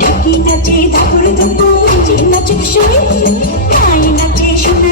ঢাকি নাচে ধাকুর দুপুর যে নাচুক সই তাই নাচে শুনে নুপুর নাচে